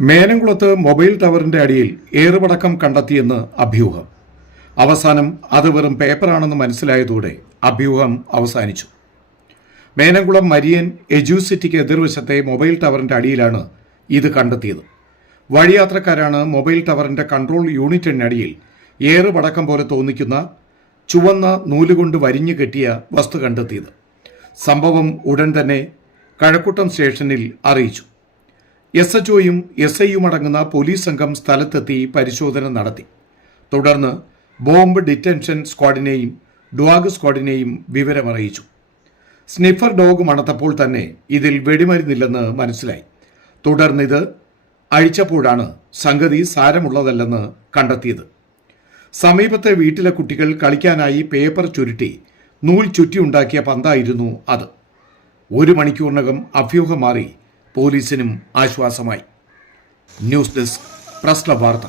മേനംകുളത്ത് mobile ടവറിന്റെ അടിയിൽ ഏറുപടക്കം കണ്ടെത്തിയെന്ന് അഭ്യൂഹം. അവസാനം അത് വെറും പേപ്പറാണെന്ന് മനസ്സിലായതോടെ അഭ്യൂഹം അവസാനിച്ചു. മേനംകുളം മരിയൻ സിറ്റിക്ക് എതിർവശത്തെ മൊബൈൽ ടവറിന്റെ അടിയിലാണ് ഇത് കണ്ടെത്തിയത്. വഴിയാത്രക്കാരാണ് മൊബൈൽ ടവറിന്റെ കൺട്രോൾ യൂണിറ്റിനടിയിൽ ഏറുപടക്കം പോലെ തോന്നിക്കുന്ന ചുവന്ന നൂലുകൊണ്ട് വരിഞ്ഞു കെട്ടിയ വസ്തു കണ്ടെത്തിയത്. സംഭവം ഉടൻ തന്നെ കഴക്കൂട്ടം സ്റ്റേഷനിൽ അറിയിച്ചു. എസ് എച്ച് ഒയും എസ് ഐയും അടങ്ങുന്ന പോലീസ് സംഘം സ്ഥലത്തെത്തി പരിശോധന നടത്തി. തുടർന്ന് ബോംബ് ഡിറ്റൻഷൻ സ്ക്വാഡിനെയും ഡ്വാഗ് സ്ക്വാഡിനെയും വിവരമറിയിച്ചു. സ്നിഫർ ഡോഗ് മണത്തപ്പോൾ തന്നെ ഇതിൽ വെടിമരുന്നില്ലെന്ന് മനസ്സിലായി. തുടർന്ന് ഇത് അഴിച്ചപ്പോഴാണ് സംഗതി സാരമുള്ളതല്ലെന്ന് കണ്ടെത്തിയത്. സമീപത്തെ വീട്ടിലെ കുട്ടികൾ കളിക്കാനായി പേപ്പർ ചുരുട്ടി നൂൽ ചുറ്റിയുണ്ടാക്കിയ പന്തായിരുന്നു അത്. ഒരു മണിക്കൂറിനകം അഭ്യൂഹം മാറി പോലീസിനും ആശ്വാസമായി. ന്യൂസ് ഡെസ്ക് പ്രശ്ന വാർത്ത